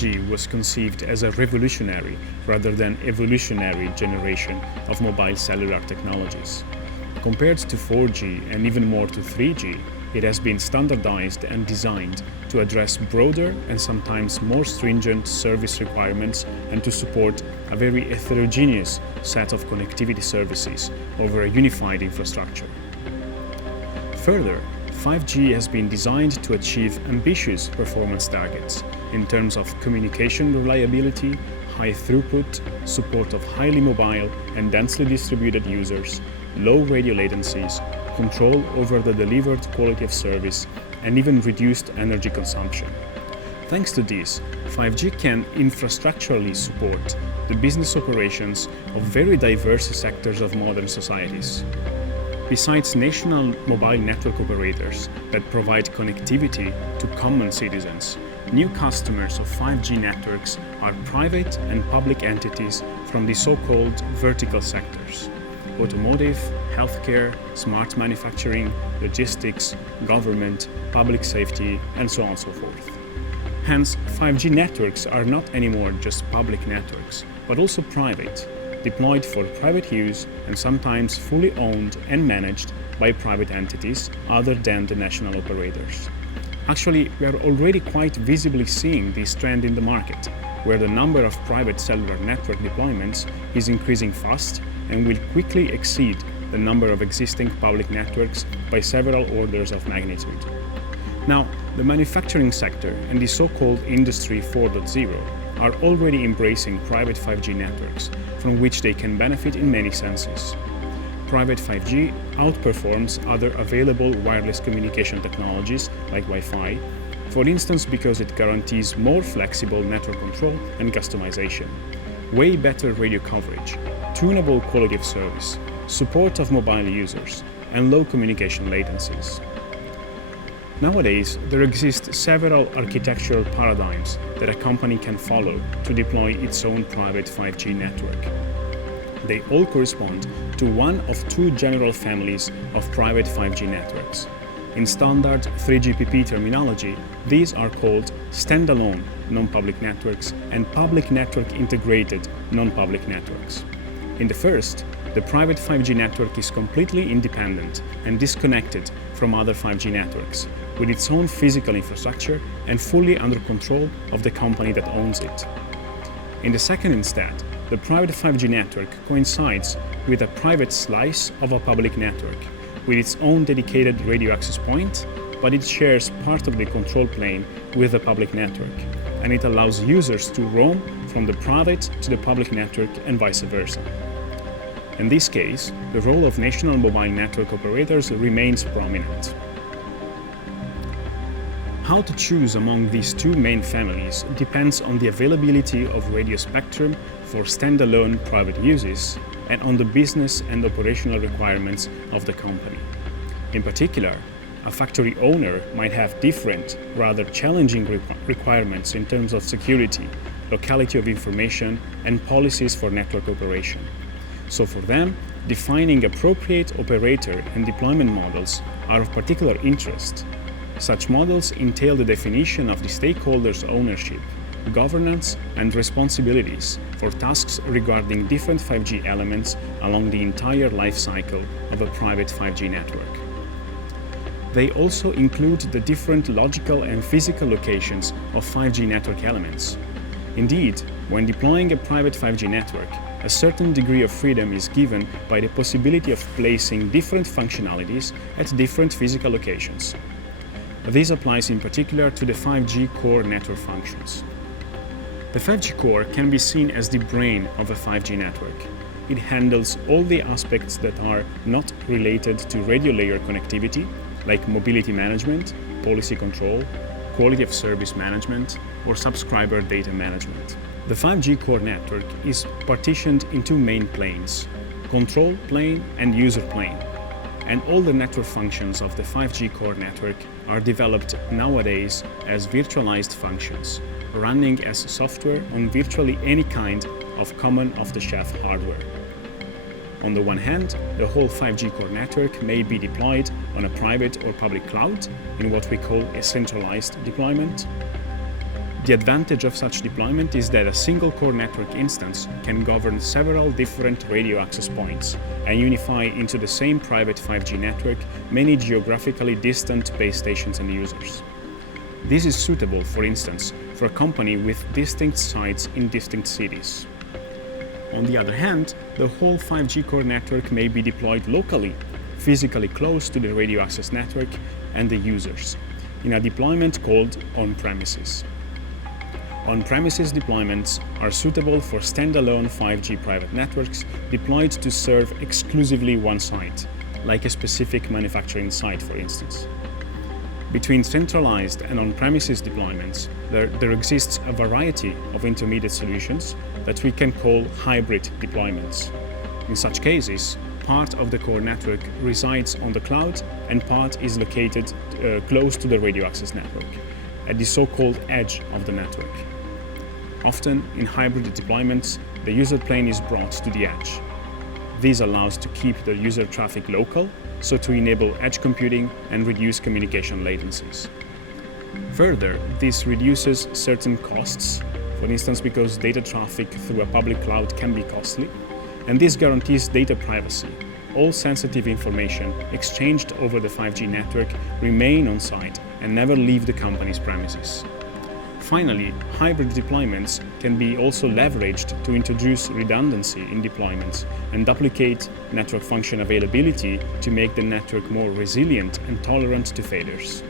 5G was conceived as a revolutionary rather than evolutionary generation of mobile cellular technologies. Compared to 4G and even more to 3G, it has been standardized and designed to address broader and sometimes more stringent service requirements and to support a very heterogeneous set of connectivity services over a unified infrastructure. Further, 5G has been designed to achieve ambitious performance targets in terms of communication reliability, high throughput, support of highly mobile and densely distributed users, low radio latencies, control over the delivered quality of service, and even reduced energy consumption. Thanks to this, 5G can infrastructurally support the business operations of very diverse sectors of modern societies. Besides national mobile network operators that provide connectivity to common citizens, new customers of 5G networks are private and public entities from the so-called vertical sectors: automotive, healthcare, smart manufacturing, logistics, government, public safety, and so on and so forth. Hence, 5G networks are not anymore just public networks, but also private, deployed for private use and sometimes fully owned and managed by private entities other than the national operators. Actually, we are already quite visibly seeing this trend in the market, where the number of private cellular network deployments is increasing fast and will quickly exceed the number of existing public networks by several orders of magnitude. Now, the manufacturing sector and the so-called Industry 4.0 are already embracing private 5G networks, from which they can benefit in many senses. Private 5G outperforms other available wireless communication technologies like Wi-Fi, for instance because it guarantees more flexible network control and customization, way better radio coverage, tunable quality of service, support of mobile users, and low communication latencies. Nowadays, there exist several architectural paradigms that a company can follow to deploy its own private 5G network. They all correspond to one of two general families of private 5G networks. In standard 3GPP terminology, these are called standalone non-public networks and public network integrated non-public networks. In the first, the private 5G network is completely independent and disconnected from other 5G networks, with its own physical infrastructure and fully under control of the company that owns it. In the second instead, the private 5G network coincides with a private slice of a public network, with its own dedicated radio access point, but it shares part of the control plane with the public network, and it allows users to roam from the private to the public network and vice versa. In this case, the role of national mobile network operators remains prominent. How to choose among these two main families depends on the availability of radio spectrum for standalone private uses and on the business and operational requirements of the company. In particular, a factory owner might have different, rather challenging requirements in terms of security, locality of information, and policies for network operation. So for them, defining appropriate operator and deployment models are of particular interest. Such models entail the definition of the stakeholders' ownership, governance, and responsibilities for tasks regarding different 5G elements along the entire life cycle of a private 5G network. They also include the different logical and physical locations of 5G network elements. Indeed, when deploying a private 5G network, a certain degree of freedom is given by the possibility of placing different functionalities at different physical locations. This applies in particular to the 5G core network functions. The 5G core can be seen as the brain of a 5G network. It handles all the aspects that are not related to radio layer connectivity, like mobility management, policy control, quality of service management, or subscriber data management. The 5G core network is partitioned in two main planes, control plane and user plane. And all the network functions of the 5G core network are developed nowadays as virtualized functions, running as software on virtually any kind of common off-the-shelf hardware. On the one hand, the whole 5G core network may be deployed on a private or public cloud in what we call a centralized deployment. The advantage of such deployment is that a single core network instance can govern several different radio access points and unify into the same private 5G network many geographically distant base stations and users. This is suitable, for instance, for a company with distinct sites in distinct cities. On the other hand, the whole 5G core network may be deployed locally, physically close to the radio access network and the users, in a deployment called on-premises. On-premises deployments are suitable for standalone 5G private networks deployed to serve exclusively one site, like a specific manufacturing site, for instance. Between centralized and on-premises deployments, there exists a variety of intermediate solutions that we can call hybrid deployments. In such cases, part of the core network resides on the cloud and part is located close to the radio access network, at the so-called edge of the network. Often, in hybrid deployments, the user plane is brought to the edge. This allows to keep the user traffic local, so to enable edge computing and reduce communication latencies. Further, this reduces certain costs, for instance because data traffic through a public cloud can be costly, and this guarantees data privacy. All sensitive information exchanged over the 5G network remain on site and never leave the company's premises. Finally, hybrid deployments can be also leveraged to introduce redundancy in deployments and duplicate network function availability to make the network more resilient and tolerant to failures.